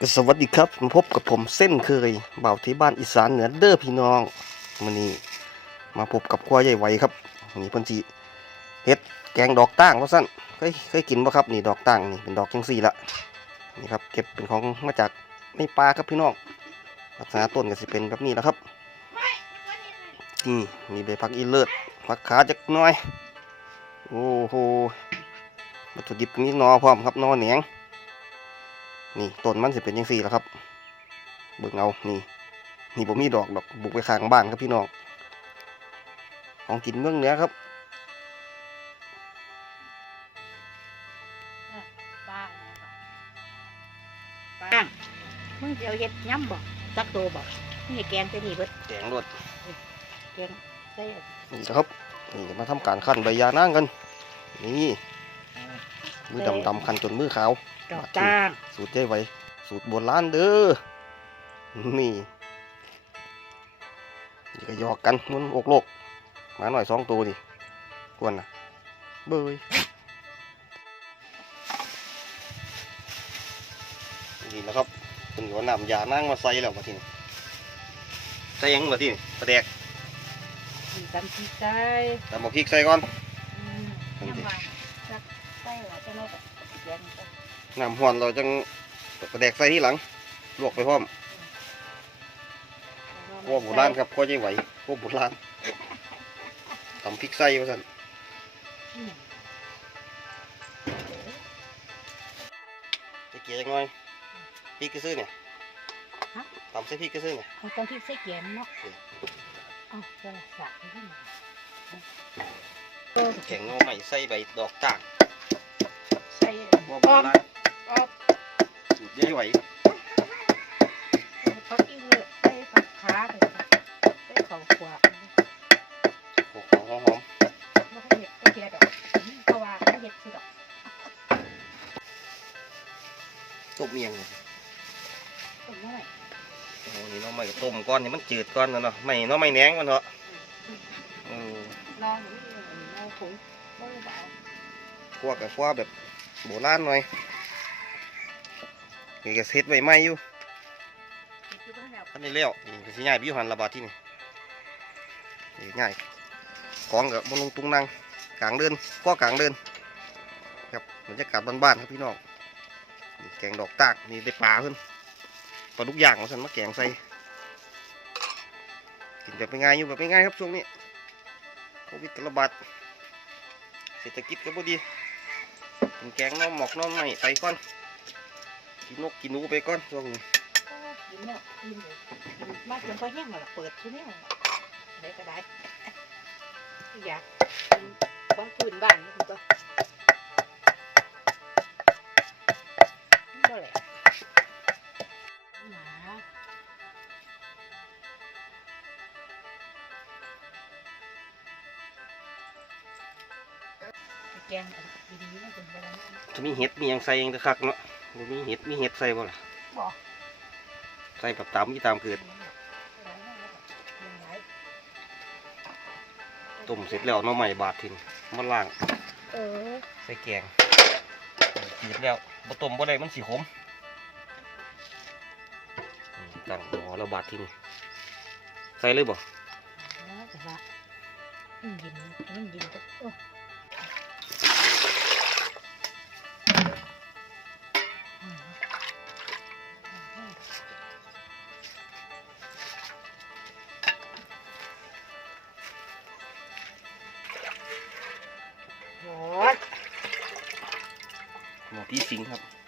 ก็สวัสดีครับมาพบกับผมเส้นเคยเบ่าที่บ้านอีสานเหนือเด้อพี่น้องมื้อนี้มาพบกับครัวใหญ่ไวครับนี่พิ่นสิเฮ็ดแกงดอกตั้งว่าซั่นเคยเคยกินบ่ครับนี่ดอกตั้งนี่เป็นดอกจังซี่ละนี่ครับเก็บเป็นของมาจากในป่าครับพี่น้องลักษณะต้นก็สิเป็นแบบนี้แหละครับนี่มีใบผักอีเลิศผักขาจักน่อยโอ้โหวัตถุดิบมีหนอพร้อมครับนอแหนง นี่ต้นมันสิเป็นยังสี่แล้วครับ เบิ่งเอานี่นี่ผมมีดอกดอกบุกไปข้างบ้านครับพี่น้องของกินเมืองเหนือครับป้างป้างมึงสิเอาเฮ็ดย้ำบ่สักโตบ่มึงให้แกงไปนี่เบิดแกงรวดแกงใส่เอานี่นะครับนี่มาทำการขั้นใบยานั่งกัน นี่มือดำดำๆขั้นจนมือขาว ดอกจ้างสูตรใหญ่ไว้ สูตรโบราณเด้อ นี่ นี่ก็หยอกกันมันอกโลกหมาหน่อยสองตัวนี่กวนนะเบยนี่นะครับเป็นหัวหนำยานั่งมาใส่แล้วมาทีนี้ใส่หยังมาทีนี่ปลาแดกมีตำพริกใส่ตำบักพริกใส่ก่อนอืมย้ำว่าสักใส่ว่าจะไม่แบบแกงไป น้ำหวนเราจังปลาแดกใส่ที่หลัง ลวกไปพร้อมขั้วโบราณครับขั้วใหญ่ไหวขั้วโบราณตำพริกใส่ว่าสั่นอืมจะเกลี่ยจังหน่อยพริกกระซื้อเนี่ยตำใส่พริกกระซื้อเนี่ยเอาตำพริกใส่แกงเนาะเอาสลัดสักขึ้นมาโอ้แข็งงอใหม่ใส่ใบดอกจากใส่ขั้วอโบอมราณออม สูตรใหญ่ไหวผักอีเลือใส่ผักขาไปใส่ข้าวคั่วโอ้โหหอมบ่ให้เฮ็ดก็เฮ็ดดอกเพราะว่าถ้าเฮ็ดคือดอกๆต้มเมียงเลยต้นน้อยโอ้โหนี่เน้องใหม่ก็ต้มก้อนนี่มันจืดก้อนนะเนาะไม่เน้องไม่แหนงมันเถอะเออรออยู่นี่เอาถุงบ่ได้เอาคั่วกับคั่วแบบโบราณหน่อย นี่ก็เซ็ตไว้ใหม่อยู่ท่านได้เลี้ยวนี่ก็สิง่ายบิวหันระบาดที่นี่นี่ง่ายของกับบนลงตุงนั่งกลางเดินก็กลางเดินครับบรรยากาศบ้านๆครับพี่น้องนี่แกงดอกตากนี่ได้ปลาขึ้นปลาทุกอย่างมาสันมาแกงใส่กินแบบง่ายอยู่แบบง่ายครับช่วงนี้โควิดระบาดเศรษฐกิจก็บ่ดีกินแกงน้อหมอกน้อใหม่ไปก่อน กินนกกินหนูไปก่อนช่วงนี้กินเนาะกินมาจนพอแห้งแล้วเปิดชุดนี้ได้ก็ได้อยากกินของพื้นบ้านนี่คุณตัว แกงดีๆมันเป็นโบราณนจะมีเห็ดมีหยังใส่ยังตะคักเนาะบ่มีเห็ดมีเห็ดใส่บ่ล่ะบ่ใส่แบบตามที่ตามเกิดต้มเสร็จแล้วหน้อใหม่บาดทินมาล้างเออใส่แกงจีบแล้วบ่ต้มบ่ได้มันสิขมอืมตั้งหม้อแล้วบาดทินใส่เลยบ่แต่ว่ามันยินมันยินก็โอ้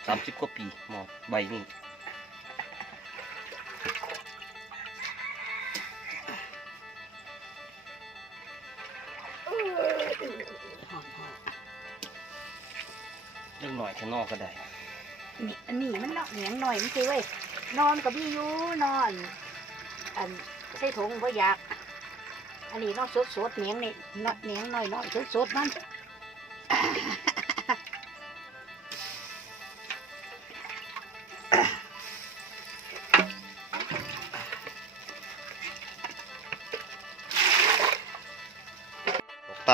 สามสิบกว่าปีหมอใบนี่เรื่องหน่อยข้างนอกก็ได้นี่อันนี้มันเนาะเหนียงหน่อยมันสิเว้ยนอนกับพี่ยูนอน อันใส่ถุงบ่อยาก อันนี้เนาะสดเหนียงนี่เนาะเหนียงหน่อยเนาะสดๆมัน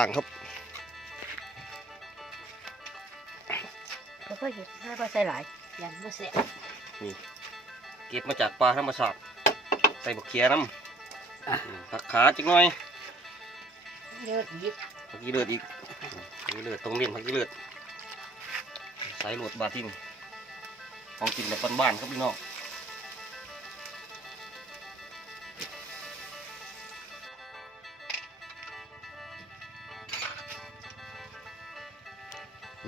างครับบ่ค่อยเห็นบ่ค่อยใส่หลายยันบ่เสียนี่เก็บมาจากปลาธรรมชาติใส่บักเขียน้ำอืมผักขาจักหน่อยเยอะยิบผักกีเลือดอีกผักกีเลือดตรงเรียนผักกีเลือดใส่โหลดบาทินของกินแบบบ้านๆครับพี่น้อง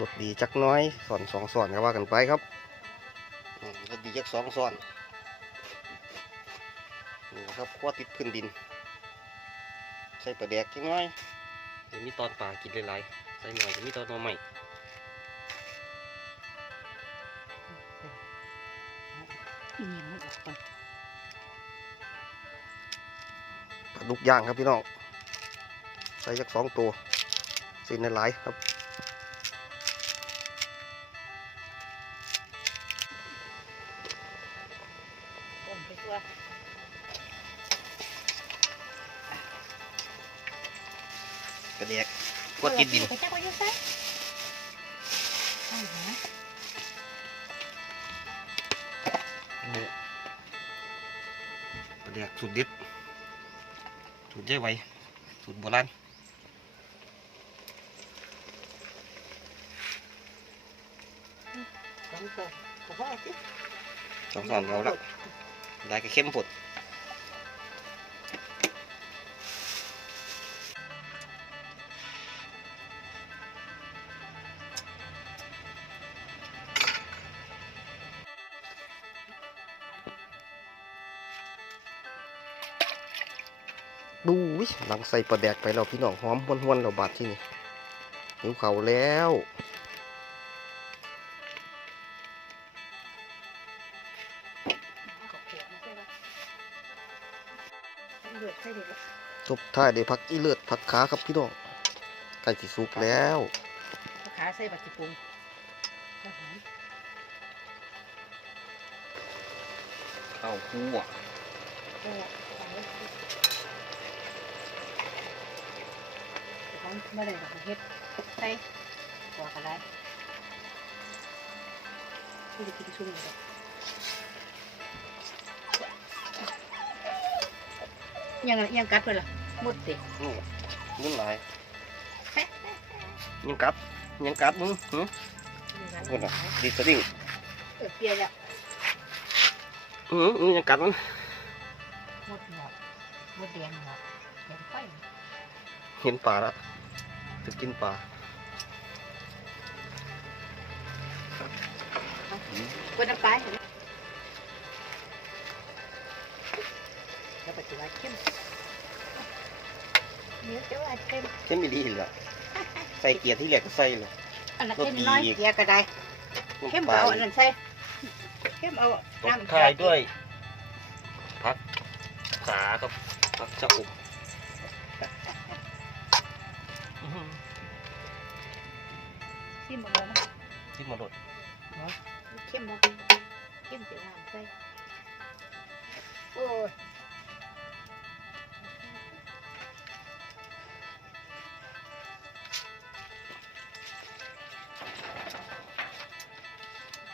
รสดีจักหน้อยสอนสองสอนก็ว่ากันไปครับอืมรสดีจักสองสอนนี่นะครับขั้วติดพื้นดิน ใส่ปลาแดกจักหน้อยเดี๋ยวมีตอนปลากินหลายๆใส่หน่อยจะมีตอนหน่อใหม่อีหยังมันออกก่อนปลาดุกย่างครับพี่น้องใส่จักสองตัวใส่ในหลายๆครับ ขั้วติดดินไปจักไว้ยังไงเอาหาบุปลาแดกสูตรเด็ดสูตรเจ๊ไว้สูตรโบราณสองตัวก็พอสิสองสอนเราละได้ก็เข้มผดดู หลังใส่ปลาแดกไปแล้วพี่น้องหอมหวนๆเราบาดที่นี่หิวเขาวแล้วเอาเขียนมาใส่ไว้เอาเลือดใส่เด็ดจบท้ายด้วยผักอีเลือดผักขาครับพี่น้องใกล้สิสุกแล้วเอาขาใส่บัตรจิปุงเอาหอม ข้องไม่ได้ดอกเฮ็ดใส่ตัวก็ได้ที่จะกินชุ่มเลยยังยังกัดไปล่ะมุดตินี่มึงหลายยังกัดยังกัดมึงหึมึงอะดีสดิ้งเออเปียนแล้วอือมึงยังกัดมันมุดหมดมุดแดงหมดแดงไฟ เห็นปลาแล้วจะกินปลากวนน้ำปลาเห็นไหมแล้วปัจจุบันเข้มเนื้อเจ้าว่าเข้มเข้มไม่ดีเหรอใส่เกียร์ที่แหลกก็ใส่เลยอันนั้นเข้มน้อยเกียร์ก็ได้เข้มปลาเอาอันนั้นใส่เข้มเอาตบน้ำท้ายด้วยผักขาครับผักชะอม ชิมเอานะที่มาโดดเข้มบ่เข้มเสียน้ำใส่โอ้ย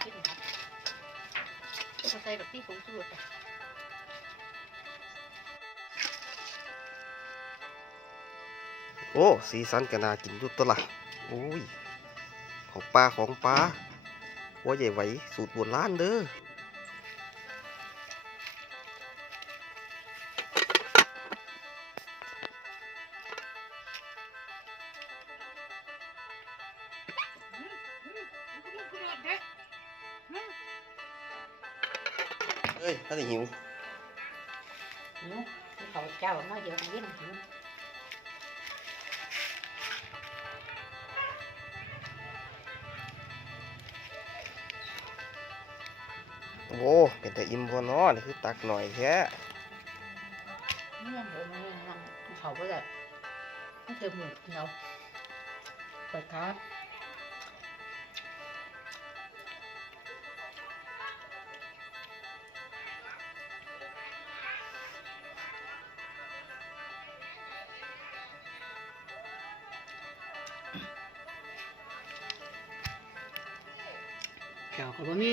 เข้มครับเอาใส่ดอกที่สูงสุดโอ้ สีสันก็น่ากินอยุตัวละโอ้ย ของปลาของปลาหัวใหญ่ไหวสูตรโบราณเด้อเอ้ยถ้าจะหิวหิวเขาเจ้าน้อยเดียวมันเย็นหิว โอ้เป็นแต่อิ่มพอเนาะนี่คือตักหน่อยแค่เนี่ยเดี๋ยวมันนั่งเขาก็จะไม่เคยหมดเดียวเปิดครับแถวก็บ่มี